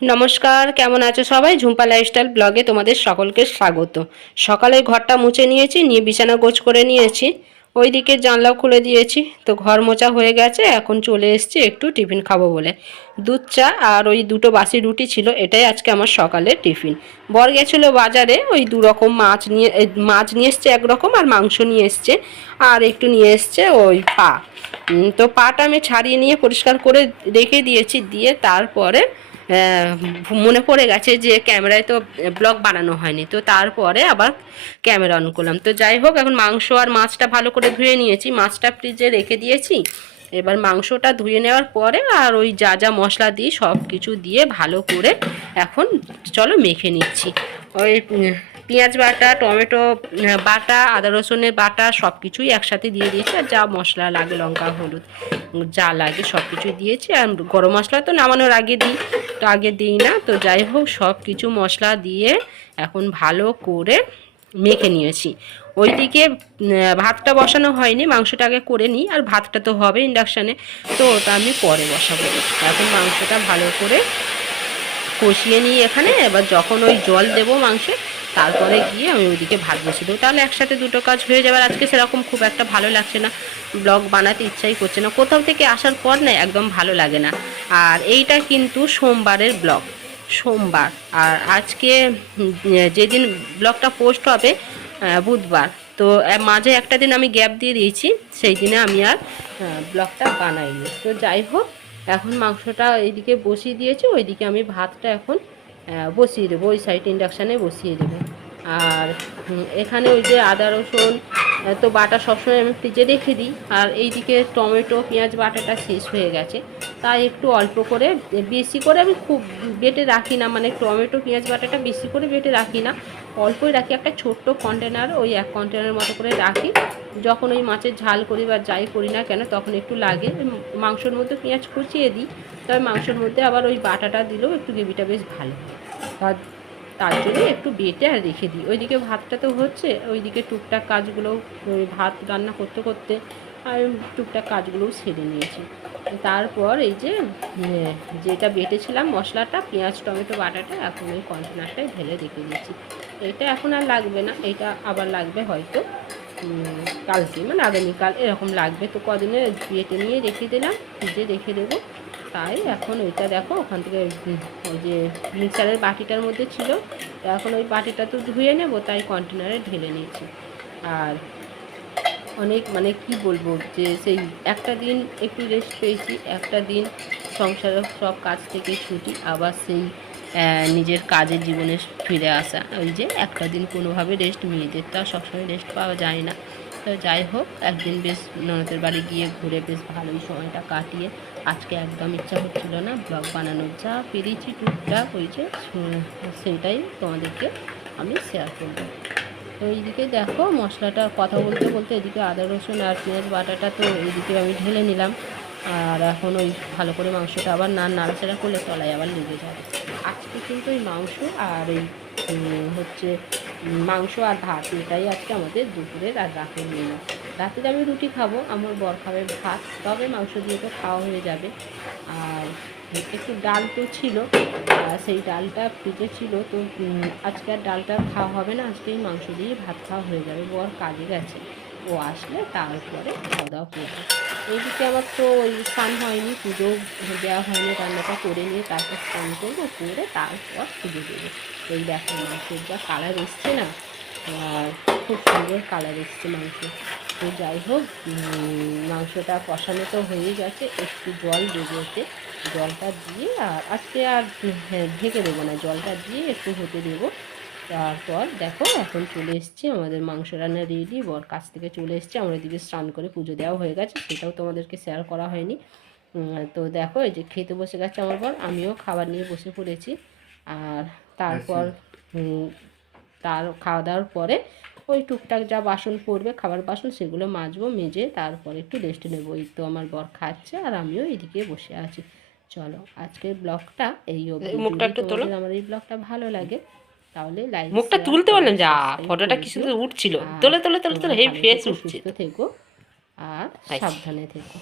নমস্কার, কেমন আছো সবাই? ঝুম্পা লাইফস্টাইল ব্লগে তোমাদের সকলকে স্বাগত। সকালে ঘরটা মুছে নিয়েছি, নিয়ে বিছানা গোছ করে নিয়েছি। ওইদিকে জানলাও খুলে দিয়েছি, তো ঘর মোছা হয়ে গেছে, এখন চলে এসেছি একটু টিফিন খাব বলে। দুধ, চা আর ওই দুটো বাসি রুটি ছিল, এটাই আজকে আমার সকালের টিফিন। বর গেছিল বাজারে, ওই দু রকম মাছ নিয়ে মাছ নিয়ে এসছে একরকম আর মাংস নিয়ে এসছে, আর একটু নিয়ে এসছে ওই পা। তো পাটা আমি ছাড়িয়ে নিয়ে পরিষ্কার করে রেখে দিয়েছি, দিয়ে তারপরে মনে পড়ে গেছে যে ক্যামেরায় তো ব্লগ বানানো হয়নি। তো তারপরে আবার ক্যামেরা অন করলাম। তো যাই হোক, এখন মাংস আর মাছটা ভালো করে ধুয়ে নিয়েছি। মাছটা ফ্রিজে রেখে দিয়েছি। এবার মাংসটা ধুয়ে নেওয়ার পরে আর ওই যা যা মশলা দিই, সব কিছু দিয়ে ভালো করে এখন চলো মেখে নিচ্ছি। ওই পেঁয়াজ বাটা, টমেটো বাটা, আদা রসুনের বাটা, সব কিছুই একসাথে দিয়ে দিয়েছি। আর যা মশলা লাগে, লঙ্কা, হলুদ, যা লাগে সব কিছুই দিয়েছি। আর গরম মশলা তো নামানোর আগে দিই। তো আগে দিই না, তো যাই হোক, সব কিছু মশলা দিয়ে এখন ভালো করে মেখে নিয়েছি। ওইদিকে ভাতটা বসানো হয়নি, মাংসটা আগে করে নিই, আর ভাতটা তো হবে ইন্ডাকশানে। তো ওটা আমি পরে বসাবো। এখন মাংসটা ভালো করে কষিয়ে নিই এখানে, এবার যখন ওই জল দেবো মাংসে, তারপরে গিয়ে আমি ওইদিকে ভাত বসিয়ে দেবো। তাহলে একসাথে দুটো কাজ হয়ে যাবে আজকে সেরকম খুব একটা ভালো লাগছে না। ব্লগ বানাতে ইচ্ছাই করছে না। কোথাও থেকে আসার পর না একদম ভালো লাগে না। আর এইটা কিন্তু সোমবারের ব্লগ। সোমবার। আর আজকে যেদিন ব্লগটা পোস্ট হবে বুধবার। তো মাঝে একটা দিন আমি গ্যাপ দিয়ে দিয়েছি, সেই দিনে আমি আর ব্লগটা বানাইনি। তো যাই হোক, এখন মাংসটা এইদিকে বসিয়ে দিয়েছি, ওইদিকে আমি ভাতটা এখন বসিয়ে দেবো। ওই সাইড ইন্ডাকশানে বসিয়ে দেবো। আর এখানে ওই যে আদা রসুন তো বাটা সবসময় আমি ফ্রিজে রেখে দিই। আর এইদিকে টমেটো, পেঁয়াজ বাটাটা শেষ হয়ে গেছে। তাই একটু অল্প করে বেশি করে আমি খুব বেটে রাখি না। মানে টমেটো, পেঁয়াজ বাটাটা বেশি করে বেটে রাখি না। অল্পই রাখি। একটা ছোট্ট কন্টেনার ওই এক কন্টেনার মতো করে রাখি। যখন ওই মাছের ঝাল করি বা যাই করি না কেন, তখন একটু লাগে। মাংসর মধ্যে পেঁয়াজ কুচিয়ে দিই। তবে মাংসের মধ্যে আবার ওই বাটাটা দিলেও একটু গ্রেভিটা বেশ ভালো হয়। তার জন্য একটু বেটে আর রেখে দিই। ওইদিকে ভাতটা তো হচ্ছে, ওইদিকে টুকটাক কাজগুলো ভাত রান্না করতে করতে আর টুকটাক কাজগুলোও সেরে নিয়েছি। তারপর এই যে যেটা বেটেছিলাম মশলাটা, পেঁয়াজ, টমেটো, বাটাটা এখন ওই কন্টেনারটায় ঢেলে রেখে দিয়েছি। এটা এখন আর লাগবে না, এটা আবার লাগবে হয়তো কালকে মানে আগামীকাল, এরকম লাগবে। তো কদিনে বেটে নিয়ে রেখে দিলাম, ফ্রিজে রেখে দেবো। তাই এখন ওইটা দেখো, ওখান থেকে ওই যে মিক্সারের বাটিটার মধ্যে ছিল। এখন ওই বাটিটা তো ধুয়ে নেব, তাই কন্টেনারে ঢেলে নিয়েছি। আর অনেক মানে কি বলব, যে সেই একটা দিন একটু রেস্ট পেয়েছি, একটা দিন সংসারের সব কাজ থেকে ছুটি, আবার সেই নিজের কাজের জীবনে ফিরে আসা। ওই যে একটা দিন কোনোভাবে রেস্ট মেয়েদের তো আর সবসময় রেস্ট পাওয়া যায় না। তো যাই হোক, একদিন বেশ ননদের বাড়ি গিয়ে ঘুরে বেশ ভালোই সময়টা কাটিয়ে আজকে একদম ইচ্ছা হচ্ছিল না ব্লগ বানানোর। যা পেরেছি টুকটাক হয়েছে সেইটাই তোমাদেরকে আমি শেয়ার করব। তো এইদিকে দেখো মশলাটা কথা বলতে বলতে এদিকে আদা রসুন আর পেঁয়াজ বাটাটা তো এইদিকে আমি ঢেলে নিলাম। আর এখন ওই ভালো করে মাংসটা আবার না নাড়াচাড়া করলে তলায় আবার লেগে যাবে। আজকে কিন্তু ওই মাংস আর এই হচ্ছে মাংস আর ভাত এটাই আজকে আমাদের দুপুরের আর রাতের মেনু। রাতে আমি রুটি খাব, আমার বর খাবে ভাত, তবে মাংস দিয়ে তো খাওয়া হয়ে যাবে। আর একটু ডাল তো ছিল সেই ডালটা ফ্রিজে ছিল, তো আজকে আর ডালটা খাওয়া হবে না, আজকে মাংস দিয়ে ভাত খাওয়া হয়ে যাবে, বর কাজে গেছে। ও আসলে তারপরে খাওয়া দাওয়া করবে এইদিকে আমার তো ওই স্নান হয়নি পুজো দেওয়া হয়নি রান্নাটা করে নিয়ে তারপর স্নান করব করে তারপর পুজো দেবো। এই দেখো মাংসের যা কালার এসছে না আর খুব সুন্দর কালার এসছে মাংস। তো যাই হোক মাংসটা কষানো তো হয়ে গেছে একটু জল দেবো জলটা দিয়ে আর আজকে আর হ্যাঁ, ঢেকে দেবো না জলটা দিয়ে একটু হতে দেবো। তারপর দেখো এখন চলে এসছি আমাদের মাংস রান্না রেডি। বর কাছ থেকে চলে এসছি আমরা এদিকে স্নান করে পুজো দেওয়া হয়ে গেছে সেটাও তোমাদেরকে শেয়ার করা হয়নি। তো দেখো এই যে খেতে বসে গেছে আমার বর আমিও খাবার নিয়ে বসে পড়েছি। আর তারপর তার খাওয়া দাওয়ার পরে ওই টুকটাক যা বাসন পড়বে খাবার বাসন সেগুলো মাজবো মেজে তারপরে একটু রেস্ট নেব। এই তো আমার বর খাচ্ছে আর আমিও এদিকে বসে আছি। চলো আজকের ব্লগটা এই। মুখটা একটু আমার এই ব্লগটা ভালো লাগে। তাহলে লাইক মুখটা তুলতে পারলাম যা ফটোটা কি সুন্দর উঠছিল। তোলে তোলে তোলে তোলে হেভি ফেস উঠছে। থেকো আর। সাবধানে থেকো।